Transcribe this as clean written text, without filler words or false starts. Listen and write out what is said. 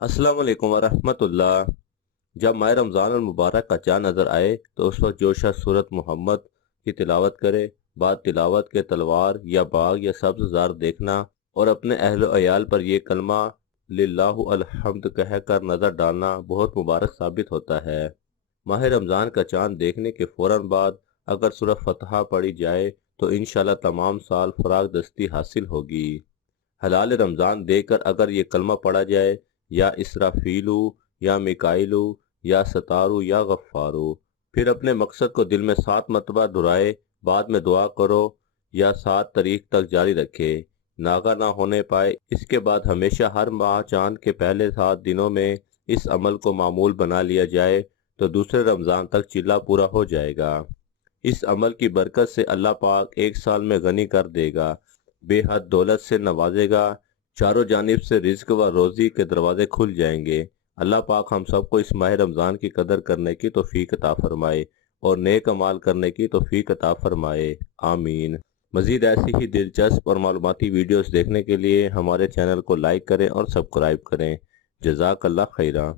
السلام علیکم ورحمۃ اللہ۔ جب ماہ رمضان المبارک کا چاند نظر آئے تو اس وقت جو شخص سورت محمد کی تلاوت کرے، بعد تلاوت کے تلوار یا باغ یا سبز زار دیکھنا اور اپنے اہل و عیال پر یہ کلمہ للہ الحمد کہہ کر نظر ڈالنا بہت مبارک ثابت ہوتا ہے۔ ماہ رمضان کا چاند دیکھنے کے فوراً بعد اگر سورہ فتحہ پڑھی جائے تو انشاءاللہ تمام سال فراغ دستی حاصل ہوگی۔ ہلال رمضان دیکھ کر اگر یہ کلمہ پڑھا جائے، یا اسرافیلو یا میکائیلو یا ستارو یا غفارو، پھر اپنے مقصد کو دل میں 7 مرتبہ دہرائے، بعد میں دعا کرو یا 7 تاریخ تک جاری رکھے، ناغہ نہ ہونے پائے۔ اس کے بعد ہمیشہ ہر ماہ چاند کے پہلے 7 دنوں میں اس عمل کو معمول بنا لیا جائے تو دوسرے رمضان تک چلہ پورا ہو جائے گا۔ اس عمل کی برکت سے اللہ پاک ایک سال میں غنی کر دے گا، بے حد دولت سے نوازے گا، چاروں جانب سے رزق و روزی کے دروازے کھل جائیں گے۔ اللہ پاک ہم سب کو اس ماہ رمضان کی قدر کرنے کی توفیق عطا فرمائے اور نیک اعمال کرنے کی توفیق عطا فرمائے، آمین۔ مزید ایسی ہی دلچسپ اور معلوماتی ویڈیوز دیکھنے کے لیے ہمارے چینل کو لائک کریں اور سبسکرائب کریں۔ جزاک اللہ خیرہ۔